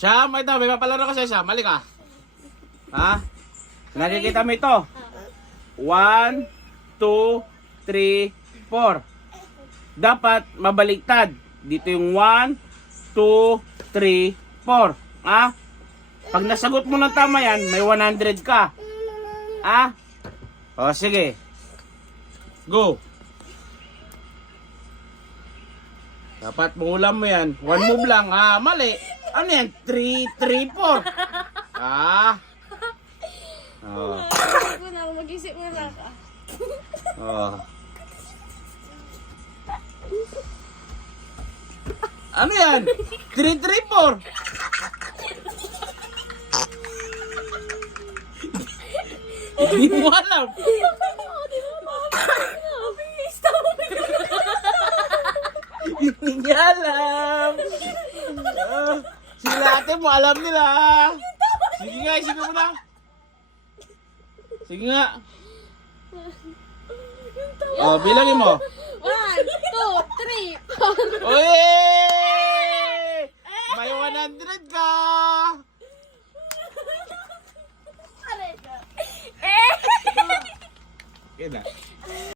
Siyam, ito, may papalaro ko sa'yo, Siyam. Mali ka. Ha? Nakikita mo ito. 1, 2, 3, 4. Dapat mabaliktad. Dito yung 1, 2, 3, 4. Ha? Pag nasagot mo ng tama yan, may 100 ka. Ha? O, sige. Go. Dapat muulam mo yan. One move lang. Ah, mali. Ano yan? 3, 3, 4. Ah. Oh. Mag-isip mo na ka. Oh. Ano yan? 3, 3, 4. Hindi mo alam. Hindi niya alam. Sila ate mo, alam nila. Sige nga, isipin mo na. Sige nga. Oh, bilangin mo. 1, 2, 3, 4. Uy! May 100 ka. Kaya na.